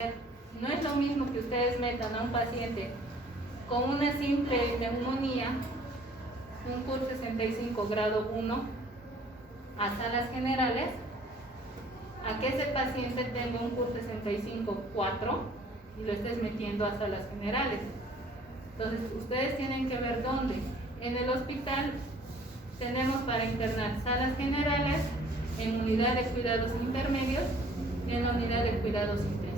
No es lo mismo que ustedes metan a un paciente con una simple neumonía, un CUR 65 grado 1, a salas generales, a que ese paciente tenga un CUR 65 4 y lo estés metiendo a salas generales. Entonces, ustedes tienen que ver dónde. En el hospital tenemos para internar salas generales, en unidad de cuidados intermedios y en la unidad de cuidados intensivos.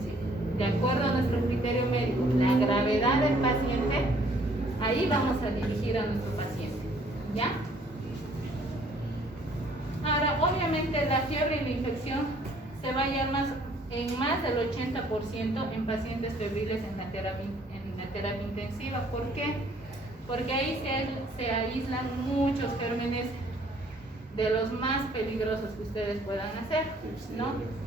De acuerdo a nuestro criterio médico, la gravedad del paciente, ahí vamos a dirigir a nuestro paciente, ¿ya? Ahora, obviamente la fiebre y la infección se va a hallar en más del 80% en pacientes febriles en la terapia intensiva. ¿Por qué? Porque ahí se aíslan muchos gérmenes de los más peligrosos que ustedes puedan hacer, ¿no?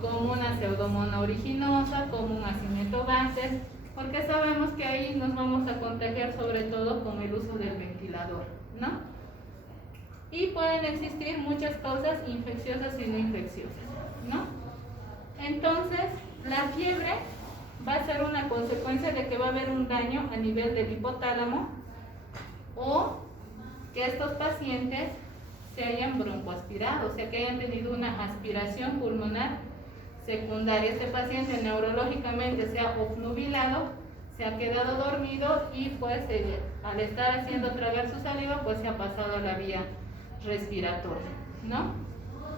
Como una pseudomonas aeruginosa, como un Acinetobacter, porque sabemos que ahí nos vamos a contagiar sobre todo con el uso del ventilador, ¿no? Y pueden existir muchas causas infecciosas y no infecciosas, ¿no? Entonces, la fiebre va a ser una consecuencia de que va a haber un daño a nivel del hipotálamo o que estos pacientes se hayan broncoaspirado, o sea, que hayan tenido una aspiración pulmonar secundaria. Este paciente neurológicamente se ha obnubilado, se ha quedado dormido y pues al estar haciendo tragar su saliva pues se ha pasado a la vía respiratoria, ¿no?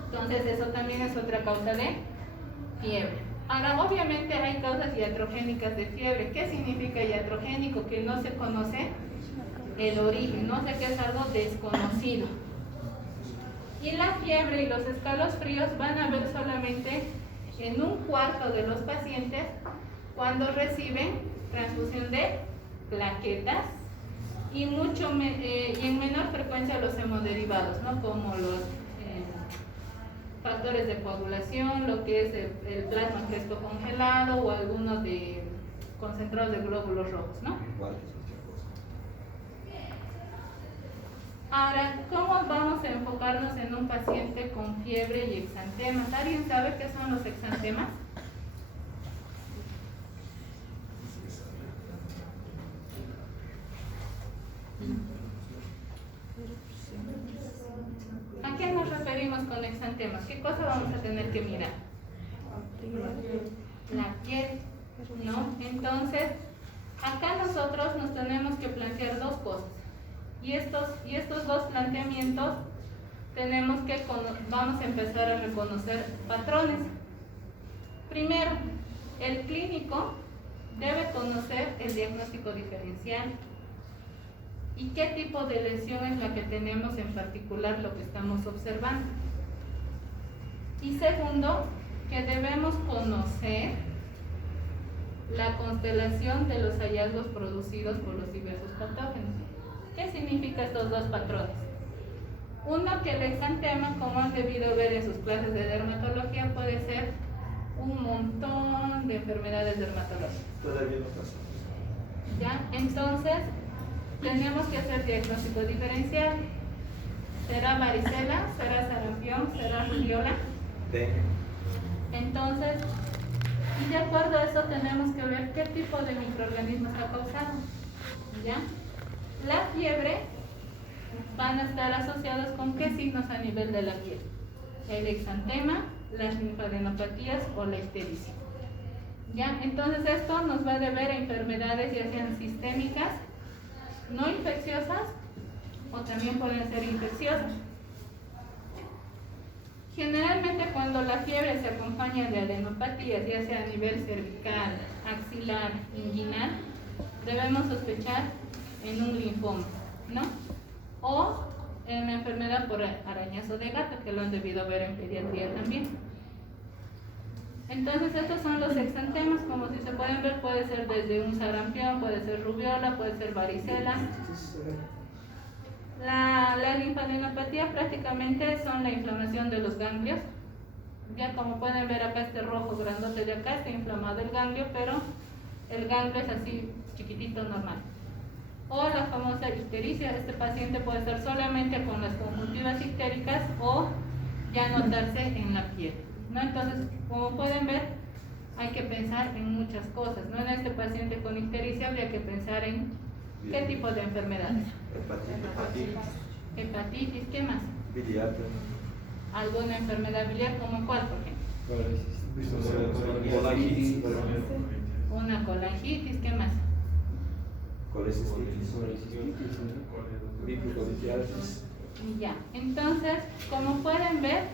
Entonces eso también es otra causa de fiebre. Ahora, obviamente hay causas iatrogénicas de fiebre. ¿Qué significa iatrogénico? Que no se conoce el origen, no sé, que es algo desconocido. Y la fiebre y los escalofríos van a ver solamente en un cuarto de los pacientes cuando reciben transfusión de plaquetas y en menor frecuencia los hemoderivados, ¿no? Como los factores de coagulación, lo que es el plasma fresco congelado o algunos de concentrados de glóbulos rojos, ¿no? Ahora, ¿cómo vamos a enfocarnos en un paciente con fiebre y exantemas? ¿Alguien sabe qué son los exantemas? ¿A qué nos referimos con exantemas? ¿Qué cosa vamos a tener que mirar? La piel, ¿no? Entonces, acá nosotros nos tenemos que plantear dos cosas. Y estos dos planteamientos vamos a empezar a reconocer patrones. Primero, el clínico debe conocer el diagnóstico diferencial y qué tipo de lesión es la que tenemos en particular, lo que estamos observando. Y segundo, que debemos conocer la constelación de los hallazgos producidos por los diversos patógenos. ¿Qué significan estos dos patrones? Uno, que el exantema, como han debido ver en sus clases de dermatología, puede ser un montón de enfermedades dermatológicas. Todavía no pasa. ¿Ya? Entonces, tenemos que hacer diagnóstico diferencial. ¿Será varicela? ¿Será sarampión? ¿Será rubiola? Entonces, y de acuerdo a eso tenemos que ver qué tipo de microorganismo está causando. ¿Ya? La fiebre van a estar asociados con qué signos a nivel de la piel: el exantema, las linfadenopatías o la ictericia. ¿Ya? Entonces esto nos va a deber a enfermedades ya sean sistémicas, no infecciosas o también pueden ser infecciosas. Generalmente cuando la fiebre se acompaña de adenopatías, ya sea a nivel cervical, axilar, inguinal, debemos sospechar en un linfoma, ¿no? O en una enfermedad por arañazo de gato, que lo han debido ver en pediatría también. Entonces estos son los exantemas, como si se pueden ver, puede ser desde un sarampión, puede ser rubiola, puede ser varicela. La linfadenopatía prácticamente son la inflamación de los ganglios. Ya como pueden ver acá, este rojo grandote de acá está inflamado el ganglio, pero el ganglio es así chiquitito, normal. O la famosa ictericia, este paciente puede estar solamente con las conjuntivas ictéricas o ya notarse en la piel, ¿no? Entonces, como pueden ver, hay que pensar en muchas cosas, ¿no? En este paciente con ictericia habría que pensar en qué tipo de enfermedades. Hepatitis, ¿qué más? Biliar. ¿Alguna enfermedad biliar como cuál, por ejemplo? Colangitis. Una colangitis, ¿qué más? Colecistitis. Bicolitiasis. Ya, entonces, como pueden ver,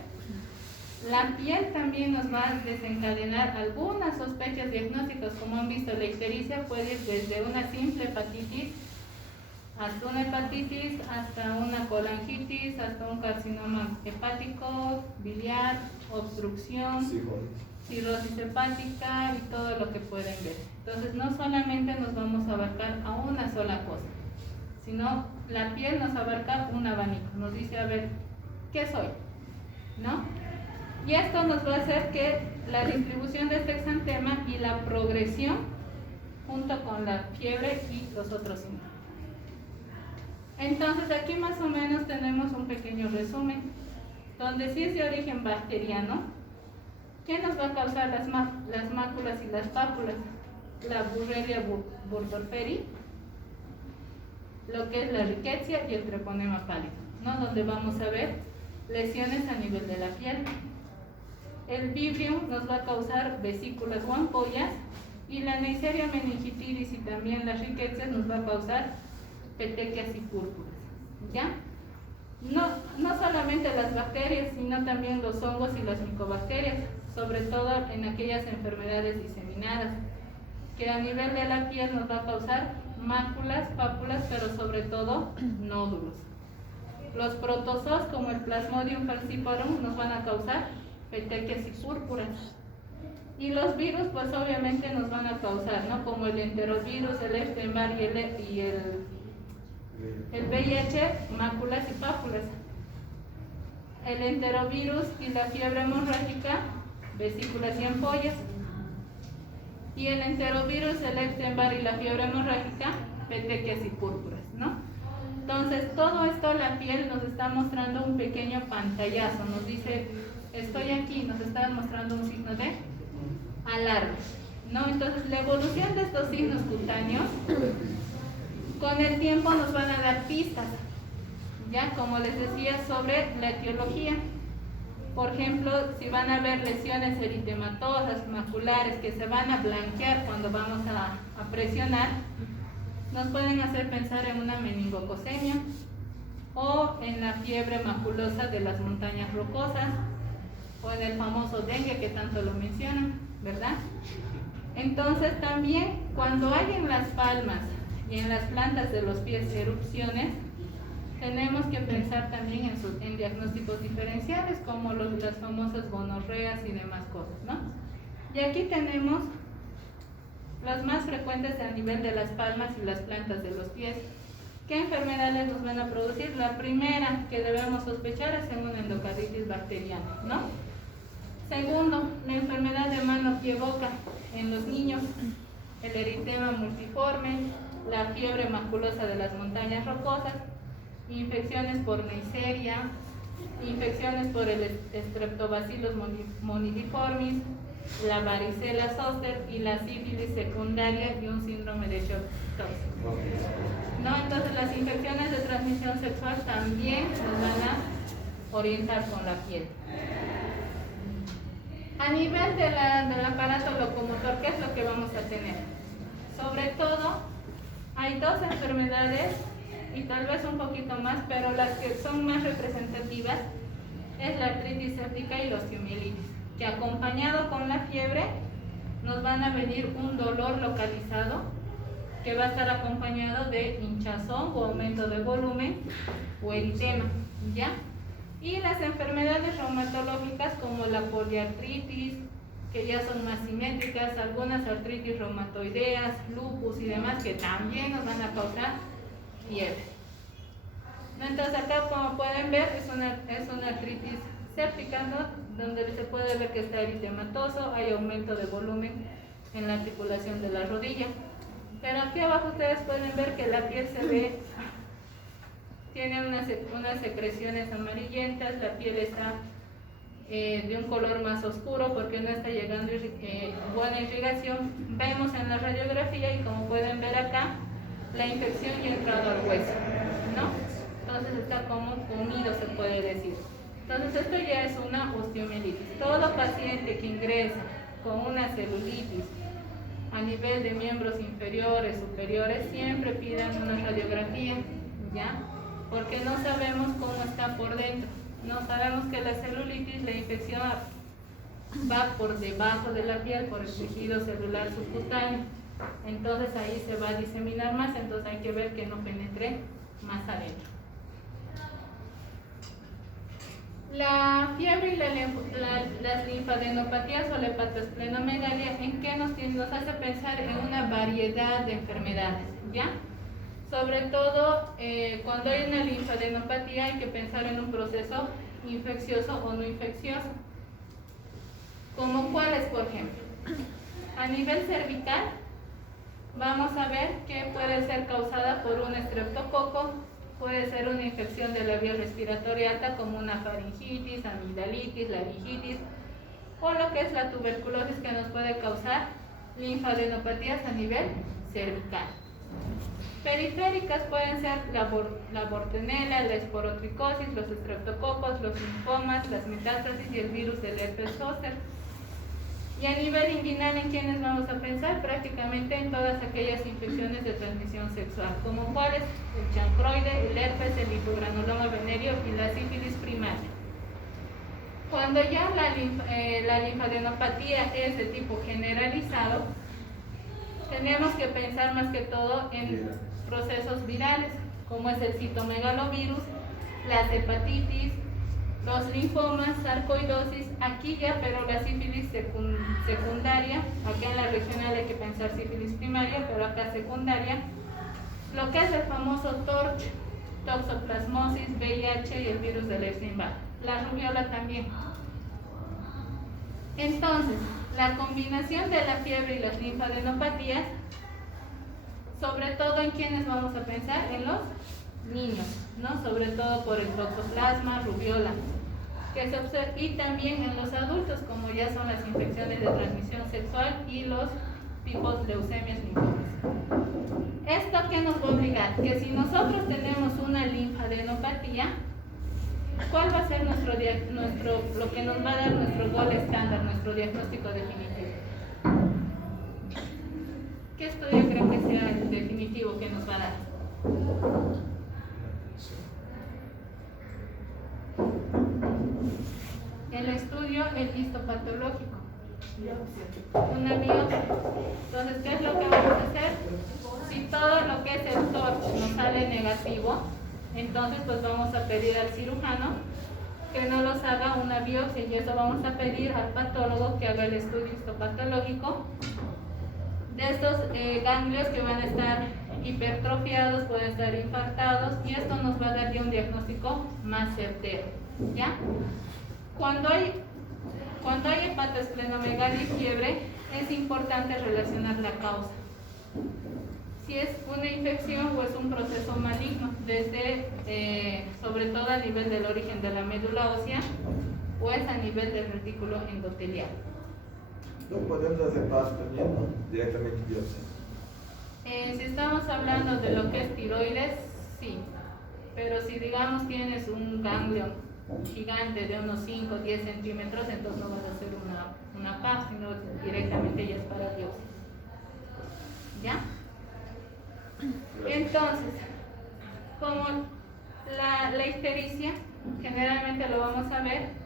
la piel también nos va a desencadenar algunas sospechas diagnósticas. Como han visto, la ictericia puede ir desde una simple hepatitis hasta una hepatitis, hasta una colangitis, hasta un carcinoma hepático, biliar, obstrucción, cirrosis hepática y todo lo que pueden ver. Entonces, no solamente nos vamos a abarcar a una sola cosa, sino la piel nos abarca un abanico, nos dice, a ver, ¿qué soy? ¿No? Y esto nos va a hacer que la distribución de este exantema y la progresión junto con la fiebre y los otros síntomas. Entonces aquí más o menos tenemos un pequeño resumen, donde si es de origen bacteriano, ¿qué nos va a causar las máculas y las pápulas? La Borrelia burgdorferi, lo que es la rickettsia y el treponema pálido, ¿no? Donde vamos a ver lesiones a nivel de la piel. El vibrio nos va a causar vesículas o ampollas, y la Neisseria meningitidis y también las rickettsias nos va a causar petequias y púrpuras, ¿ya? No solamente las bacterias, sino también los hongos y las micobacterias, sobre todo en aquellas enfermedades diseminadas, que a nivel de la piel nos va a causar máculas, pápulas, pero sobre todo nódulos. Los protozoos, como el Plasmodium falciparum, nos van a causar petequias y púrpuras. Y los virus, pues obviamente nos van a causar, ¿no? Como el enterovirus, el Epstein-Barr y el VIH, máculas y pápulas. El enterovirus y la fiebre hemorrágica, vesículas y ampollas. Y el enterovirus, el Epstein-Barr y la fiebre hemorrágica, petequias y púrpuras, ¿no? Entonces, todo esto la piel nos está mostrando un pequeño pantallazo, nos dice, estoy aquí, nos está mostrando un signo de alarma, ¿no? Entonces, la evolución de estos signos cutáneos, con el tiempo nos van a dar pistas, ya como les decía, sobre la etiología. Por ejemplo, si van a haber lesiones eritematosas, maculares, que se van a blanquear cuando vamos a presionar, nos pueden hacer pensar en una meningococcemia o en la fiebre maculosa de las montañas rocosas o en el famoso dengue que tanto lo mencionan, ¿verdad? Entonces también cuando hay en las palmas y en las plantas de los pies erupciones, tenemos que pensar también en diagnósticos diferenciales como las famosas gonorreas y demás cosas, ¿no? Y aquí tenemos las más frecuentes a nivel de las palmas y las plantas de los pies. ¿Qué enfermedades nos van a producir? La primera que debemos sospechar es en una endocarditis bacteriana, ¿no? Segundo, la enfermedad de mano, pie, boca en los niños, el eritema multiforme, la fiebre maculosa de las montañas rocosas, infecciones por Neisseria, infecciones por el Streptobacillus moniliformis, la varicela zoster y la sífilis secundaria y un síndrome de shock tóxico, ¿no? Entonces las infecciones de transmisión sexual también nos van a orientar con la piel. A nivel del aparato locomotor, ¿qué es lo que vamos a tener? Sobre todo, hay dos enfermedades y tal vez un poquito más, pero las que son más representativas es la artritis séptica y la osteomielitis, que acompañado con la fiebre nos van a venir un dolor localizado que va a estar acompañado de hinchazón o aumento de volumen o eritema, ¿ya? Y las enfermedades reumatológicas como la poliartritis, que ya son más simétricas, algunas artritis reumatoideas, lupus y demás, que también nos van a causar fiebre. Entonces acá, como pueden ver, es una artritis séptica, ¿no? Donde se puede ver que está eritematoso, hay aumento de volumen en la articulación de la rodilla. Pero aquí abajo ustedes pueden ver que la piel se ve, tiene unas secreciones amarillentas, la piel está de un color más oscuro porque no está llegando buena irrigación. Vemos en la radiografía y como pueden ver acá, la infección ya ha entrado al hueso, ¿no? Entonces está como unido, se puede decir. Entonces esto ya es una osteomielitis. Todo paciente que ingresa con una celulitis a nivel de miembros inferiores, superiores, siempre pidan una radiografía, ¿ya? Porque no sabemos cómo está por dentro. No sabemos que la celulitis, la infección va por debajo de la piel, por el tejido celular subcutáneo. Entonces ahí se va a diseminar más, entonces hay que ver que no penetre más adentro. La fiebre y las linfadenopatías o la hepatosplenomegalia, ¿en qué nos hace pensar en una variedad de enfermedades? ¿Ya? Sobre todo, cuando hay una linfadenopatía hay que pensar en un proceso infeccioso o no infeccioso. ¿Como cuáles, por ejemplo? A nivel cervical, vamos a ver que puede ser causada por un estreptococo, puede ser una infección de la vía respiratoria alta como una faringitis, amigdalitis, laringitis, o lo que es la tuberculosis que nos puede causar linfadenopatías a nivel cervical. Periféricas pueden ser la bortenela, la esporotricosis, los estreptococos, los linfomas, las metástasis y el virus del herpes zóster. Y a nivel inguinal, ¿en quiénes vamos a pensar? Prácticamente en todas aquellas infecciones de transmisión sexual, como cuáles: el chancroide, el herpes, el hipogranuloma venéreo y la sífilis primaria. Cuando ya la linfadenopatía es de tipo generalizado, tenemos que pensar más que todo en procesos virales, como es el citomegalovirus, las hepatitis, los linfomas, sarcoidosis, aquí ya, pero la sífilis secundaria, acá en la regional hay que pensar sífilis primaria, pero acá secundaria, lo que es el famoso TORCH, toxoplasmosis, VIH y el virus del Epstein-Barr, la rubiola también. Entonces, la combinación de la fiebre y las linfadenopatías, sobre todo en quienes vamos a pensar, en los niños, ¿no? Sobre todo por el toxoplasma, rubiola, que se observa, y también en los adultos, como ya son las infecciones de transmisión sexual y los tipos leucemias linfomas. ¿Esto qué nos va a obligar? Que si nosotros tenemos una linfadenopatía, ¿cuál va a ser lo que nos va a dar nuestro gol estándar, nuestro diagnóstico definitivo? ¿Qué estudio creen que sea el definitivo que nos va a dar? El estudio, el histopatológico. Una biopsia. Entonces, ¿qué es lo que vamos a hacer? Si todo lo que es el TORCH nos sale negativo, entonces pues vamos a pedir al cirujano que no nos haga una biopsia, y eso vamos a pedir al patólogo que haga el estudio histopatológico de estos ganglios que van a estar hipertrofiados, pueden estar infartados, y esto nos va a dar ya un diagnóstico más certero, ¿ya? Cuando hay hepatosplenomegalia y fiebre, es importante relacionar la causa. Si es una infección o es un proceso maligno, desde sobre todo a nivel del origen de la médula ósea, o es a nivel del retículo endotelial. No podemos hacer paso también, ¿no? Directamente biopsia. Si estamos hablando de lo que es tiroides, sí, pero si digamos tienes un ganglio gigante de unos 5 o 10 centímetros, entonces no vas a hacer una PAP, sino directamente ya es para biopsia. ¿Ya? Entonces, como la ictericia, generalmente lo vamos a ver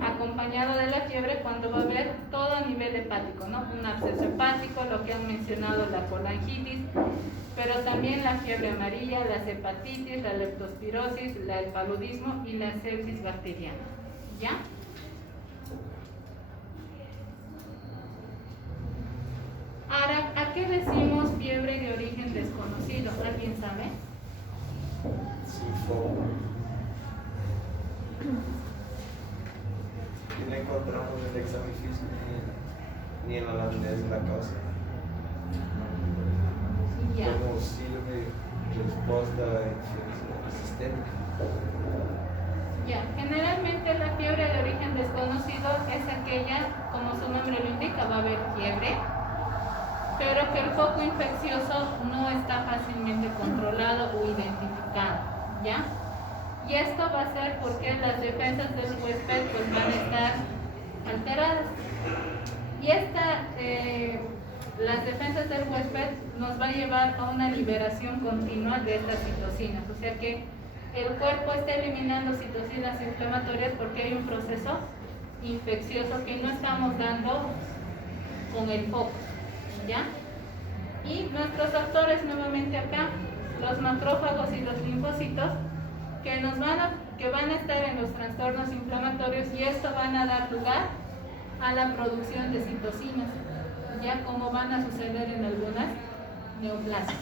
acompañado de la fiebre cuando va a haber todo a nivel hepático, ¿no? Un absceso hepático, lo que han mencionado, la colangitis, pero también la fiebre amarilla, las hepatitis, la leptospirosis, el paludismo y la sepsis bacteriana. ¿Ya? Ahora, ¿a qué decimos fiebre de origen desconocido? ¿Alguien sabe? Sinfoma. Y no encontramos en el examen físico ni en la anamnesis la causa. Ya. Como síndrome de respuesta a influencia sistémica. Ya, generalmente la fiebre de origen desconocido es aquella, como su nombre lo indica, va a haber fiebre, pero que el foco infeccioso no está fácilmente controlado o identificado, ¿ya? Y esto va a ser porque las defensas del huésped pues van a estar alteradas. Y las defensas del huésped nos va a llevar a una liberación continua de estas citocinas, o sea que el cuerpo está eliminando citocinas inflamatorias porque hay un proceso infeccioso que no estamos dando con el foco, ¿ya? Y nuestros actores nuevamente acá, los macrófagos y los linfocitos, que van a estar en los trastornos inflamatorios, y esto van a dar lugar a la producción de citocinas, ya como van a suceder en algunas neoplasias.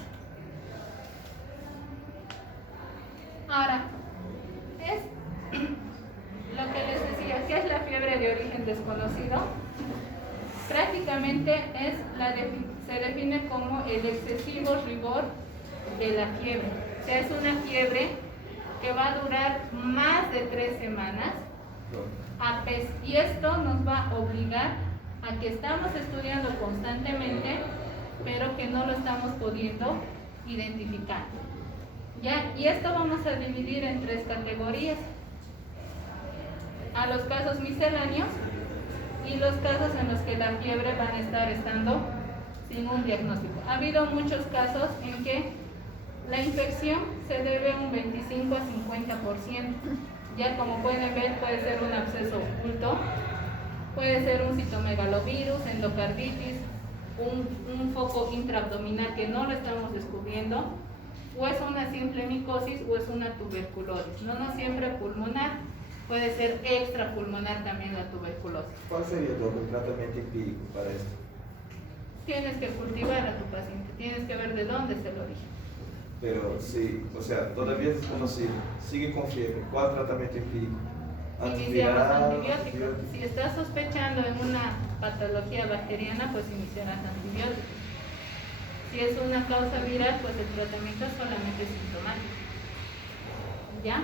Ahora, es lo que les decía, ¿qué es la fiebre de origen desconocido? Prácticamente se define como el excesivo rigor de la fiebre. O sea, es una fiebre que va a durar más de 3 semanas, y esto nos va a obligar a que estamos estudiando constantemente, pero que no lo estamos pudiendo identificar. ¿Ya? Y esto vamos a dividir en 3 categorías: a los casos misceláneos y los casos en los que la fiebre van a estar estando sin un diagnóstico. Ha habido muchos casos en que la infección se debe a un 25 a 50%. Ya como pueden ver, puede ser un absceso oculto, puede ser un citomegalovirus, endocarditis, un foco intraabdominal que no lo estamos descubriendo, o es una simple micosis o es una tuberculosis. No siempre pulmonar, puede ser extrapulmonar también la tuberculosis. ¿Cuál sería todo el tratamiento empírico para esto? Tienes que cultivar a tu paciente, tienes que ver de dónde es el origen. Pero sí, o sea, todavía es desconocido, sigue con fiebre. ¿Cuál tratamiento empírico? Iniciamos antibióticos. Si estás sospechando en una patología bacteriana, pues iniciarás antibióticos. Si es una causa viral, pues el tratamiento es solamente sintomático. ¿Ya?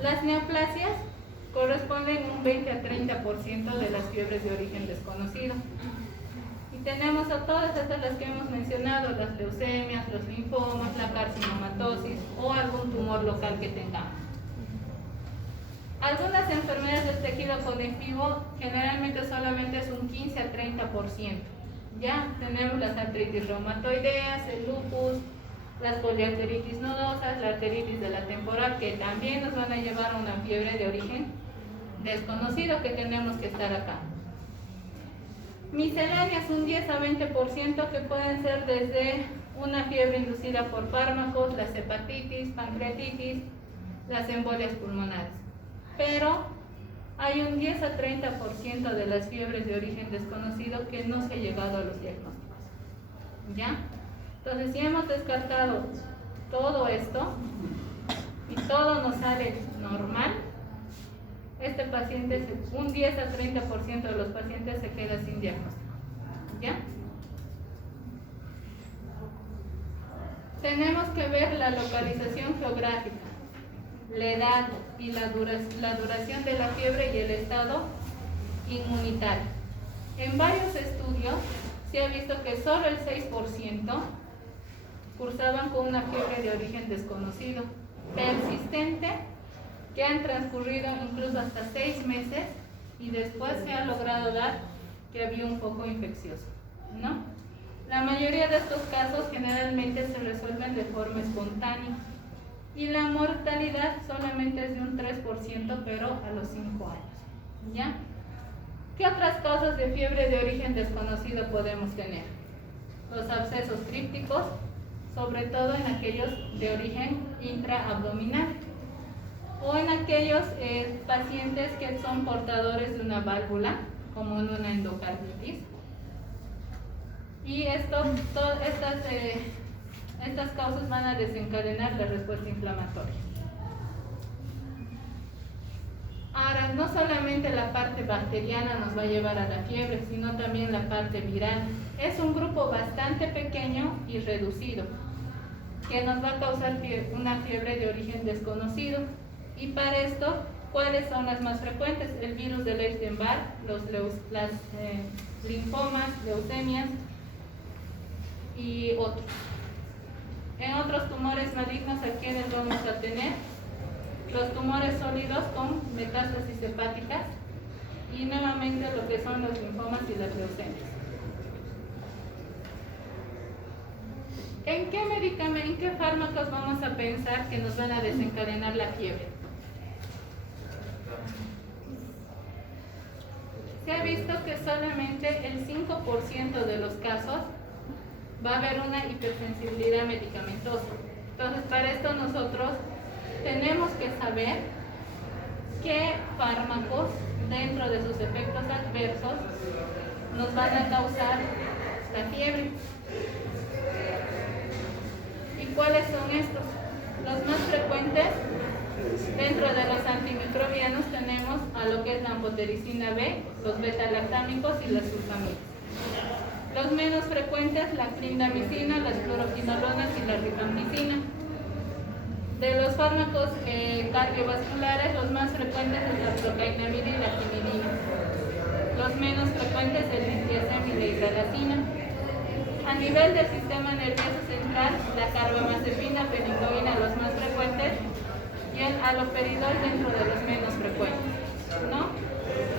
Las neoplasias corresponden un 20 a 30% de las fiebres de origen desconocido. Y tenemos a todas estas las que hemos mencionado: las leucemias, los linfomas, la carcinomatosis o algún tumor local que tengamos. Algunas enfermedades del tejido conectivo generalmente solamente es un 15 a 30%. Ya tenemos las artritis reumatoideas, el lupus, las poliarteritis nodosas, la arteritis de la temporal, que también nos van a llevar a una fiebre de origen desconocido que tenemos que estar acá. Misceláneas, un 10 a 20%, que pueden ser desde una fiebre inducida por fármacos, las hepatitis, pancreatitis, las embolias pulmonares. Pero hay un 10 a 30% de las fiebres de origen desconocido que no se ha llegado a los diagnósticos. ¿Ya? Entonces, si hemos descartado todo esto y todo nos sale normal, este paciente, un 10 a 30% de los pacientes se queda sin diagnóstico. ¿Ya? Tenemos que ver la localización geográfica, la edad y la duración de la fiebre y el estado inmunitario. En varios estudios se ha visto que solo el 6% cursaban con una fiebre de origen desconocido, persistente, que han transcurrido incluso hasta 6 meses, y después se ha logrado dar que había un foco infeccioso, ¿no? La mayoría de estos casos generalmente se resuelven de forma espontánea, y la mortalidad solamente es de un 3%, pero a los 5 años. ¿Ya? ¿Qué otras causas de fiebre de origen desconocido podemos tener? Los abscesos trípticos, sobre todo en aquellos de origen intraabdominal, o en aquellos pacientes que son portadores de una válvula, como en una endocarditis. Y estas causas van a desencadenar la respuesta inflamatoria. Ahora, no solamente la parte bacteriana nos va a llevar a la fiebre, sino también la parte viral. Es un grupo bastante pequeño y reducido que nos va a causar una fiebre de origen desconocido, Y para esto, ¿cuáles son las más frecuentes? El virus del Epstein-Barr, las linfomas, leucemias y otros. En otros tumores malignos, ¿a quiénes vamos a tener? Los tumores sólidos con metástasis hepáticas y nuevamente lo que son los linfomas y las leucemias. ¿En qué medicamentos, en qué fármacos vamos a pensar que nos van a desencadenar la fiebre? Se ha visto que solamente el 5% de los casos va a haber una hipersensibilidad medicamentosa. Entonces, para esto nosotros tenemos que saber qué fármacos dentro de sus efectos adversos nos van a causar la fiebre. ¿Y cuáles son estos? Los más frecuentes dentro de los antimicrobianos tenemos a lo que es la amphotericina B, los beta-lactámicos y las sulfamidas. Los menos frecuentes, la clindamicina, las fluoroquinolonas y la rifampicina. De los fármacos cardiovasculares, los más frecuentes es la procainamida y la quinidina. Los menos frecuentes el litiazem y la hidralazina. A nivel del sistema nervioso central, la carbamazepina, fenicoína, los más frecuentes, y el haloperidol dentro de los menos frecuentes, ¿no?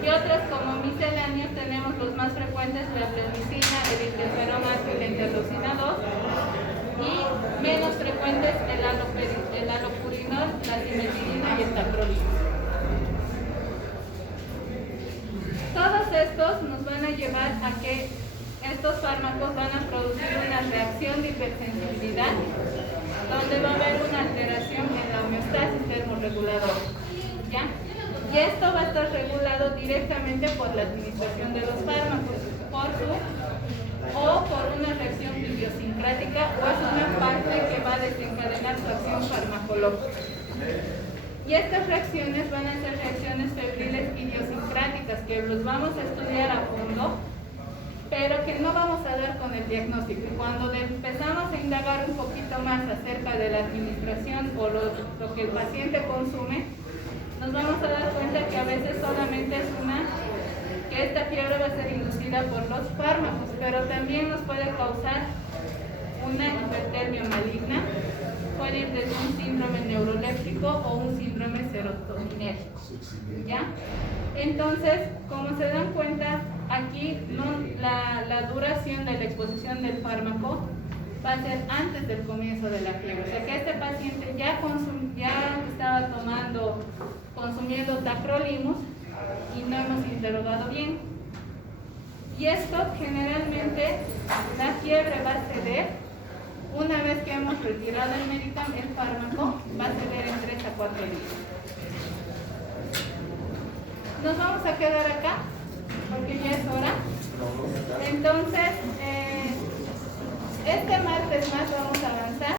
Y otros como misceláneos tenemos los más frecuentes, la prednisona, el interferón y la interleucina 2, y menos frecuentes el alopurinol, la cimetilina y el tacrolimus. Todos estos nos van a llevar a que estos fármacos van a producir una reacción de hipersensibilidad, donde va a haber una alteración en la homeostasis termorreguladora, ¿ya? Y esto va a estar regulado directamente por la administración de los fármacos, o por una reacción idiosincrática, o es una parte que va a desencadenar su acción farmacológica. Y estas reacciones van a ser reacciones febriles idiosincráticas, que los vamos a estudiar a fondo, pero que no vamos a dar con el diagnóstico. Y cuando empezamos a indagar un poquito más acerca de la administración o lo que el paciente consume, nos vamos a dar cuenta que a veces solamente es que esta fiebre va a ser inducida por los fármacos, pero también nos puede causar una hipertermia maligna, puede ir desde un síndrome neuroléptico o un síndrome serotoninérgico, ¿ya? Entonces, como se dan cuenta, aquí la duración de la exposición del fármaco va a ser antes del comienzo de la fiebre. O sea que este paciente ya estaba consumiendo tacrolimus y no hemos interrogado bien. Y esto generalmente, la fiebre va a ceder una vez que hemos retirado el fármaco, va a ceder en 3 a 4 días. Nos vamos a quedar acá porque ya es hora. Entonces, este martes más vamos a avanzar.